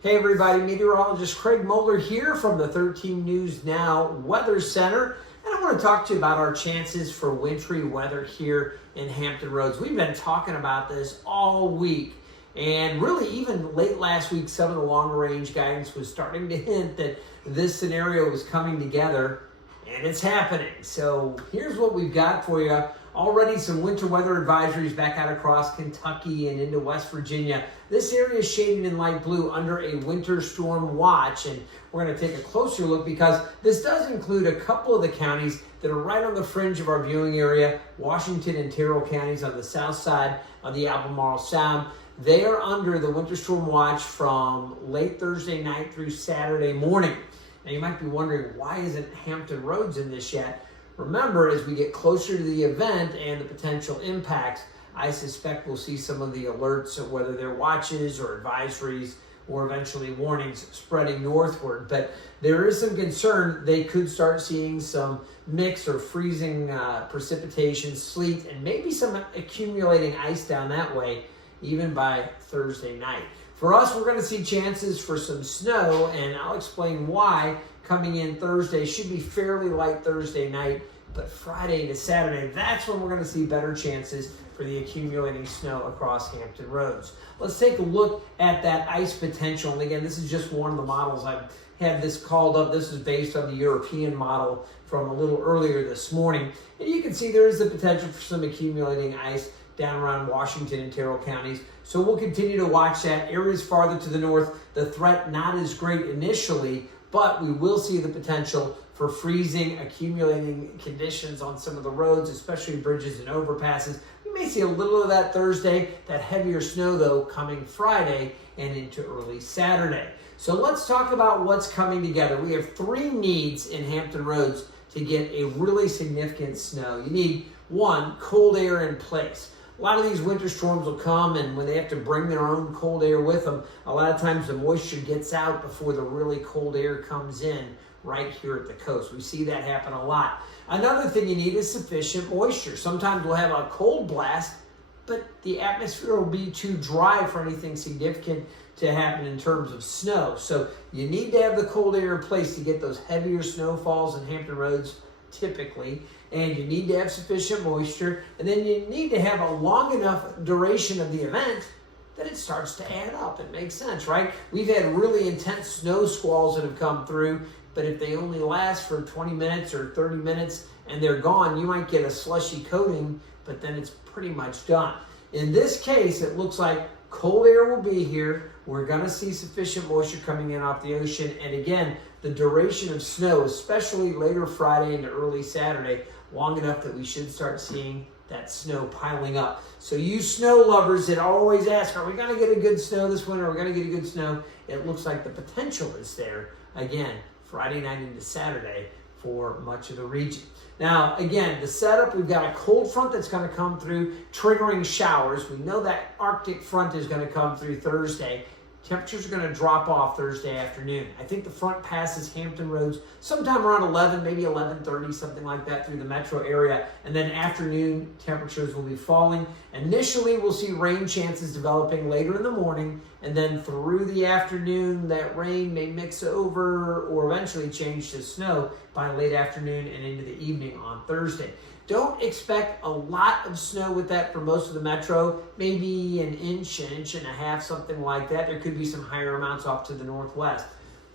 Hey everybody, Meteorologist Craig Moeller here from the 13 News Now Weather Center. And I want to talk to you about our chances for wintry weather here in Hampton Roads. We've been talking about this all week. And really, even late last week, some of the longer range guidance was starting to hint that this scenario was coming together, and it's happening. So here's what we've got for you. Already some winter weather advisories back out across Kentucky and into West Virginia. This area is shaded in light blue under a winter storm watch, and we're going to take a closer look because this does include a couple of the counties that are right on the fringe of our viewing area, Washington and Terrell counties on the south side of the Albemarle Sound. They are under the winter storm watch from late Thursday night through Saturday morning. Now you might be wondering, why isn't Hampton Roads in this yet? Remember, as we get closer to the event and the potential impacts, I suspect we'll see some of the alerts, whether they're watches or advisories or eventually warnings, spreading northward. But there is some concern they could start seeing some mix or freezing precipitation, sleet, and maybe some accumulating ice down that way, even by Thursday night. For us, we're going to see chances for some snow, and I'll explain why. Coming in Thursday should be fairly light Thursday night, but Friday to Saturday, that's when we're going to see better chances for the accumulating snow across Hampton Roads. Let's take a look at that ice potential. And again, this is just one of the models. I've had this called up. This is based on the European model from a little earlier this morning. And you can see there is the potential for some accumulating ice down around Washington and Terrell counties. So we'll continue to watch that. Areas farther to the north, the threat not as great initially, but we will see the potential for freezing, accumulating conditions on some of the roads, especially bridges and overpasses. We may see a little of that Thursday, that heavier snow though coming Friday and into early Saturday. So let's talk about what's coming together. We have three needs in Hampton Roads to get a really significant snow. You need one, cold air in place. A lot of these winter storms will come, and when they have to bring their own cold air with them, a lot of times the moisture gets out before the really cold air comes in right here at the coast. We see that happen a lot. Another thing you need is sufficient moisture. Sometimes we'll have a cold blast, but the atmosphere will be too dry for anything significant to happen in terms of snow. So you need to have the cold air in place to get those heavier snowfalls in Hampton Roads typically, and you need to have sufficient moisture, and then you need to have a long enough duration of the event that it starts to add up. It makes sense, right? We've had really intense snow squalls that have come through, but if they only last for 20 minutes or 30 minutes and they're gone, you might get a slushy coating, but then it's pretty much done. In this case, it looks like cold air will be here. We're going to see sufficient moisture coming in off the ocean. And again, the duration of snow, especially later Friday into early Saturday, long enough that we should start seeing that snow piling up. So you snow lovers that always ask, are we going to get a good snow this winter? Are we going to get a good snow? It looks like the potential is there. Again, Friday night into Saturday for much of the region. Now, again, the setup, we've got a cold front that's going to come through, triggering showers. We know that Arctic front is going to come through Thursday. Temperatures are going to drop off Thursday afternoon. I think the front passes Hampton Roads sometime around 11, maybe 11:30, something like that through the metro area. And then afternoon temperatures will be falling. Initially, we'll see rain chances developing later in the morning. And then through the afternoon, that rain may mix over or eventually change to snow by late afternoon and into the evening on Thursday. Don't expect a lot of snow with that for most of the metro, maybe an inch and a half, something like that. There could be some higher amounts off to the northwest.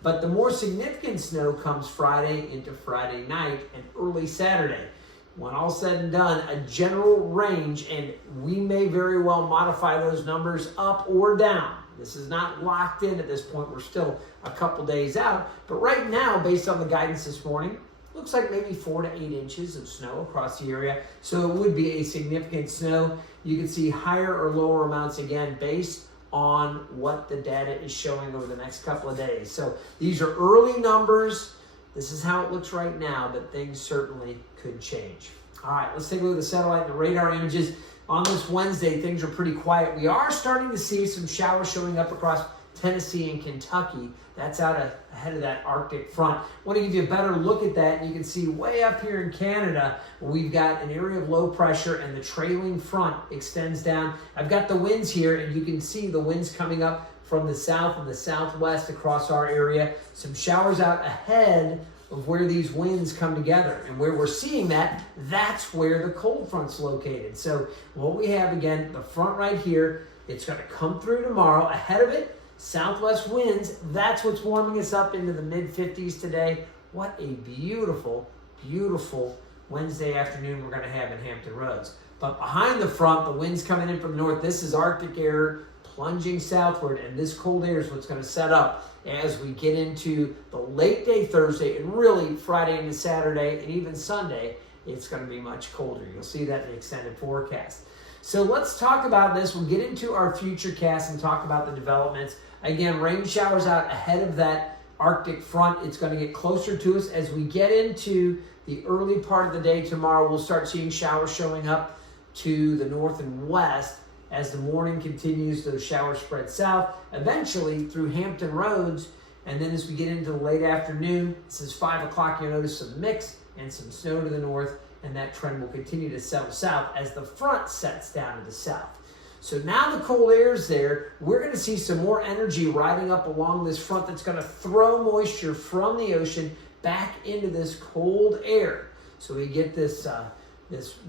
But the more significant snow comes Friday into Friday night and early Saturday. When all said and done, a general range, and we may very well modify those numbers up or down. This is not locked in at this point. We're still a couple days out. But right now, based on the guidance this morning, looks like maybe 4 to 8 inches of snow across the area. So it would be a significant snow. You can see higher or lower amounts again based on what the data is showing over the next couple of days. So these are early numbers. This is how it looks right now, but things certainly could change. All right, let's take a look at the satellite and the radar images. On this Wednesday, things are pretty quiet. We are starting to see some showers showing up across Tennessee and Kentucky. That's out ahead of that Arctic front. I want to give you a better look at that. And you can see way up here in Canada, we've got an area of low pressure and the trailing front extends down. I've got the winds here, and you can see the winds coming up from the south and the southwest across our area. Some showers out ahead of where these winds come together. And where we're seeing that, that's where the cold front's located. So what we have, again, the front right here, it's going to come through tomorrow. Ahead of it, southwest winds. That's what's warming us up into the mid-50s today. What a beautiful, beautiful Wednesday afternoon we're going to have in Hampton Roads. But behind the front, the wind's coming in from the north. This is Arctic air plunging southward, and this cold air is what's going to set up as we get into the late day Thursday and really Friday into Saturday and even Sunday. It's going to be much colder. You'll see that in the extended forecast. So let's talk about this. We'll get into our future cast and talk about the developments. Again, rain showers out ahead of that Arctic front. It's going to get closer to us as we get into the early part of the day tomorrow. We'll start seeing showers showing up to the north and west. As the morning continues, those showers spread south, eventually through Hampton Roads, and then as we get into the late afternoon, this is 5 o'clock, you'll notice some mix and some snow to the north, and that trend will continue to settle south as the front sets down to the south. So now the cold air is there. We're going to see some more energy riding up along this front that's going to throw moisture from the ocean back into this cold air. So we get this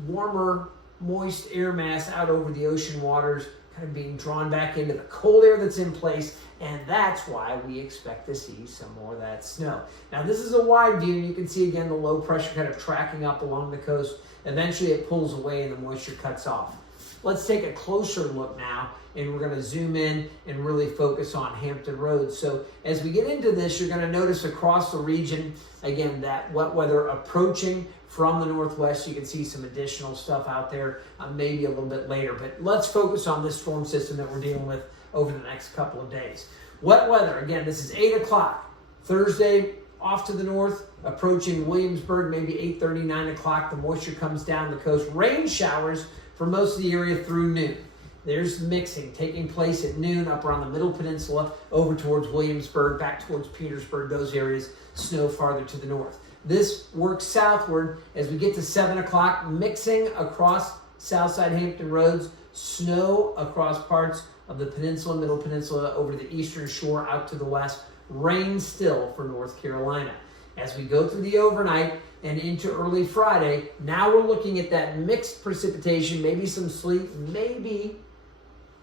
warmer, moist air mass out over the ocean waters, kind of being drawn back into the cold air that's in place, and that's why we expect to see some more of that snow. Now, this is a wide view, and you can see again the low pressure kind of tracking up along the coast. Eventually, it pulls away and the moisture cuts off. Let's take a closer look now, and we're going to zoom in and really focus on Hampton Roads. So as we get into this, you're going to notice across the region, again, that wet weather approaching from the northwest. You can see some additional stuff out there, maybe a little bit later. But let's focus on this storm system that we're dealing with over the next couple of days. Wet weather, again, this is 8 o'clock. Thursday, off to the north, approaching Williamsburg, maybe 8:30, 9 o'clock. The moisture comes down the coast. Rain showers for most of the area through noon. There's mixing taking place at noon up around the Middle Peninsula, over towards Williamsburg, back towards Petersburg, those areas, snow farther to the north. This works southward as we get to 7 o'clock, mixing across Southside Hampton Roads, snow across parts of the peninsula, Middle Peninsula, over the eastern shore out to the west, rain still for North Carolina. As we go through the overnight and into early Friday, now we're looking at that mixed precipitation, maybe some sleet, maybe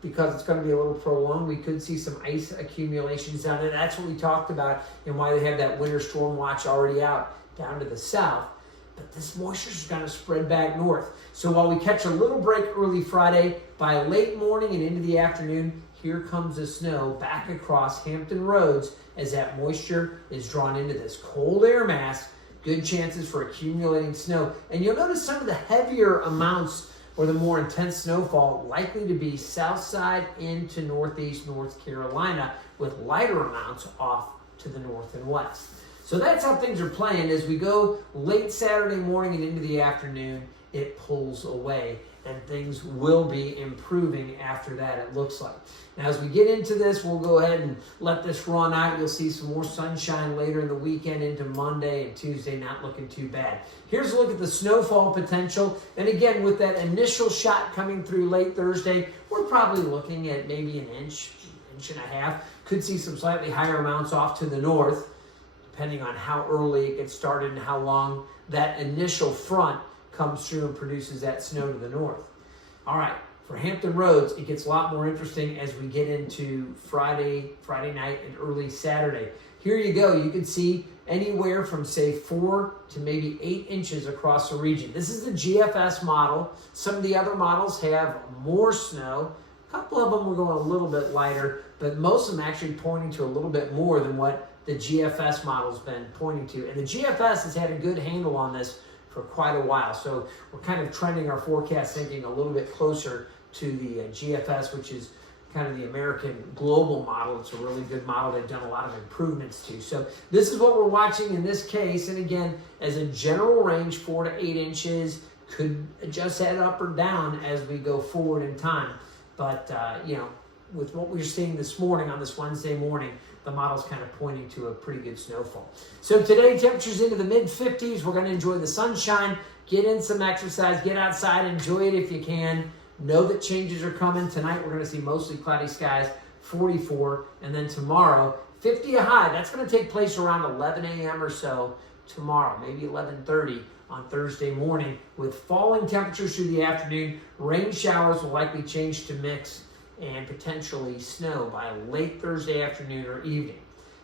because it's going to be a little prolonged, we could see some ice accumulations down there. That's what we talked about and why they have that winter storm watch already out down to the south. But this moisture is going to spread back north. So while we catch a little break early Friday, by late morning and into the afternoon, here comes the snow back across Hampton Roads as that moisture is drawn into this cold air mass. Good chances for accumulating snow. And you'll notice some of the heavier amounts or the more intense snowfall likely to be south side into northeast North Carolina, with lighter amounts off to the north and west. So that's how things are playing. As we go late Saturday morning and into the afternoon, it pulls away, and things will be improving after that, it looks like. Now, as we get into this, we'll go ahead and let this run out. You'll see some more sunshine later in the weekend into Monday and Tuesday, not looking too bad. Here's a look at the snowfall potential. And again, with that initial shot coming through late Thursday, we're probably looking at maybe an inch and a half. Could see some slightly higher amounts off to the north, depending on how early it gets started and how long that initial front comes through and produces that snow to the north. All right, for Hampton Roads, it gets a lot more interesting as we get into Friday night and early Saturday. Here you go. You can see anywhere from, say, 4 to maybe 8 inches across the region. This is the GFS model. Some of the other models have more snow. A couple of them were going a little bit lighter, but most of them actually pointing to a little bit more than what the GFS model's been pointing to. And the GFS has had a good handle on this for quite a while. So we're kind of trending our forecast thinking a little bit closer to the GFS, which is kind of the American global model. It's a really good model they've done a lot of improvements to. So this is what we're watching in this case. And again, as a general range, 4 to 8 inches, could adjust that up or down as we go forward in time. But, with what we're seeing this morning on this Wednesday morning, the model's kind of pointing to a pretty good snowfall. So today, temperatures into the mid-50s. We're going to enjoy the sunshine, get in some exercise, get outside, enjoy it if you can. Know that changes are coming. Tonight, we're going to see mostly cloudy skies 44. And then tomorrow, 50 a high. That's going to take place around 11 a.m. or so tomorrow, maybe 11:30 on Thursday morning, with falling temperatures through the afternoon. Rain showers will likely change to mix and potentially snow by late Thursday afternoon or evening.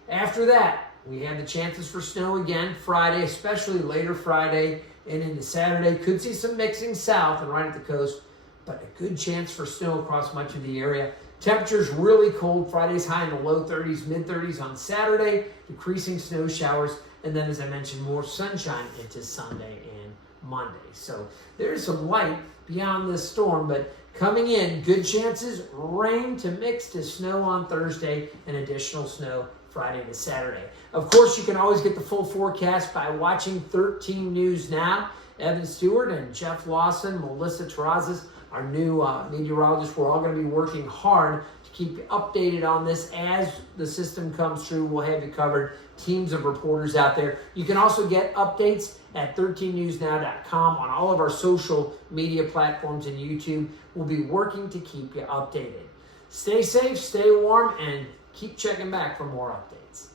After that, we have the chances for snow again Friday, especially later Friday and into Saturday. Could see some mixing south and right at the coast, but a good chance for snow across much of the area. Temperatures really cold. Friday's high in the low 30s, mid-30s on Saturday, decreasing snow showers, and then, as I mentioned, more sunshine into Sunday and Monday. So there's some light beyond this storm, but coming in, good chances, rain to mix to snow on Thursday and additional snow Friday to Saturday. Of course, you can always get the full forecast by watching 13 News Now. Evan Stewart and Jeff Lawson, Melissa Terrazas, our new meteorologists, we're all going to be working hard to keep you updated on this as the system comes through. We'll have you covered. Teams of reporters out there. You can also get updates at 13newsnow.com on all of our social media platforms and YouTube. We'll be working to keep you updated. Stay safe, stay warm, and keep checking back for more updates.